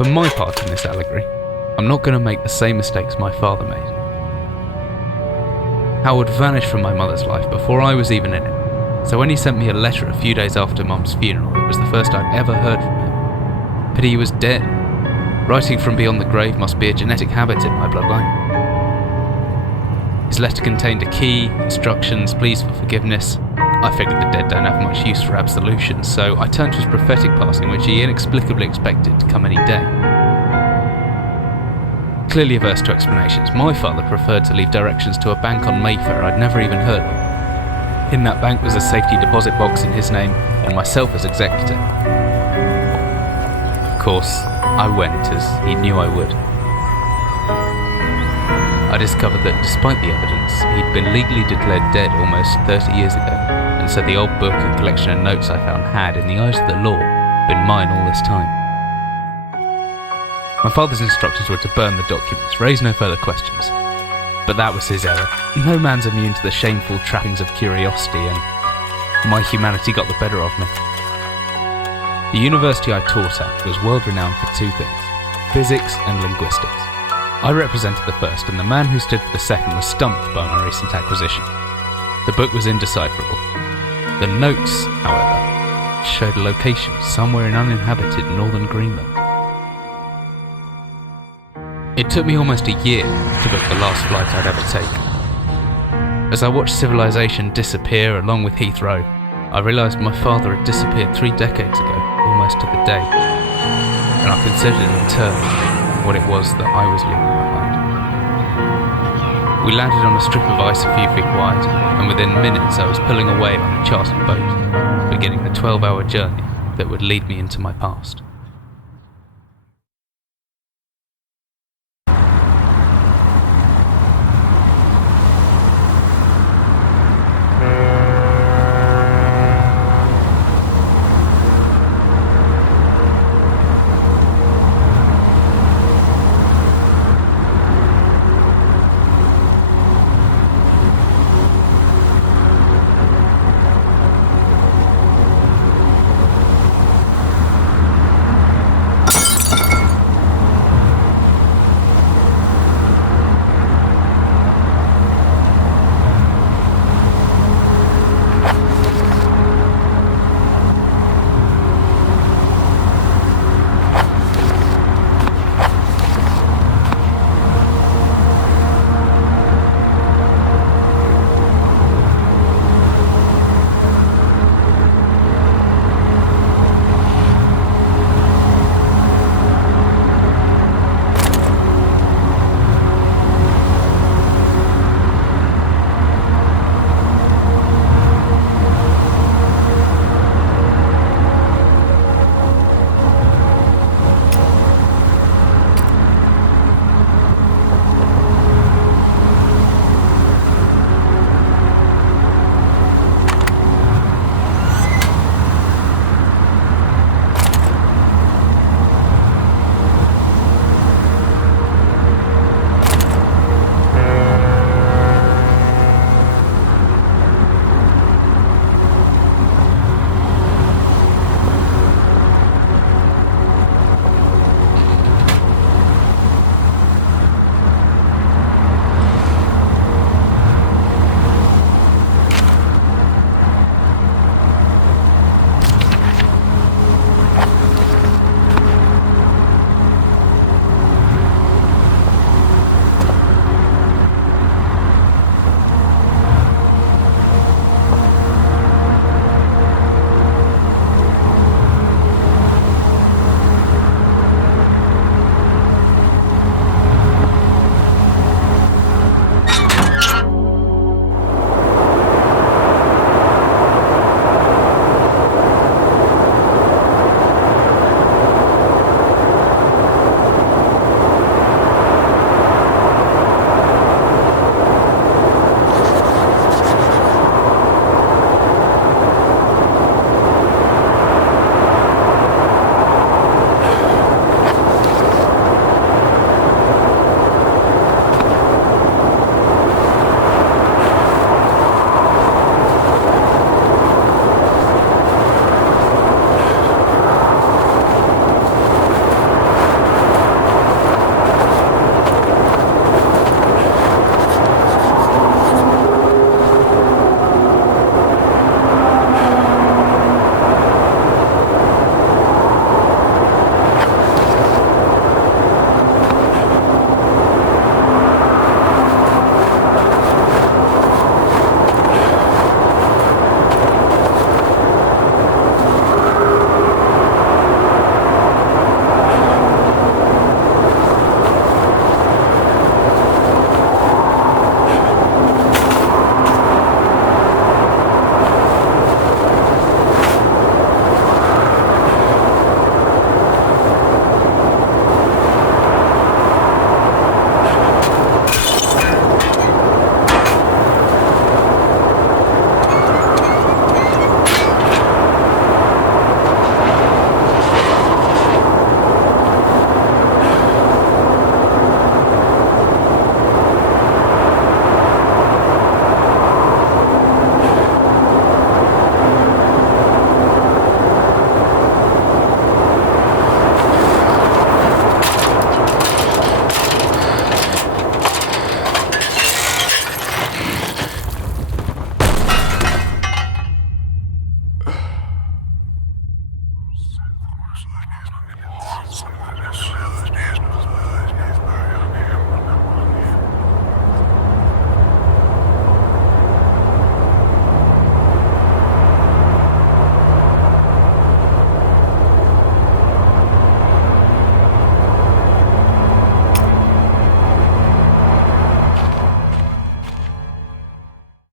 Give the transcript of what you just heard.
For my part in this allegory, I'm not going to make the same mistakes my father made. Howard vanished from my mother's life before I was even in it, so when he sent me a letter a few days after Mum's funeral, it was the first I'd ever heard from him. Pity he was dead. Writing from beyond the grave must be a genetic habit in my bloodline. His letter contained a key, instructions, pleas for forgiveness. I figured the dead don't have much use for absolution, so I turned to his prophetic passing, which he inexplicably expected to come any day. Clearly averse to explanations, my father preferred to leave directions to a bank on Mayfair I'd never even heard of. In that bank was a safety deposit box in his name, and myself as executor. Of course, I went, as he knew I would. I discovered that despite the evidence, he'd been legally declared dead almost 30 years ago, and so the old book and collection of notes I found had, in the eyes of the law, been mine all this time. My father's instructions were to burn the documents, raise no further questions. But that was his error. No man's immune to the shameful trappings of curiosity, and my humanity got the better of me. The university I taught at was world renowned for two things: physics and linguistics. I represented the first, and the man who stood for the second was stumped by my recent acquisition. The book was indecipherable. The notes, however, showed a location somewhere in uninhabited northern Greenland. It took me almost a year to book the last flight I'd ever taken. As I watched civilization disappear along with Heathrow, I realised my father had disappeared 3 decades ago, almost to the day, and I considered in turn what it was that I was leaving behind. We landed on a strip of ice a few feet wide, and within minutes I was pulling away on a chartered boat, beginning the 12-hour journey that would lead me into my past.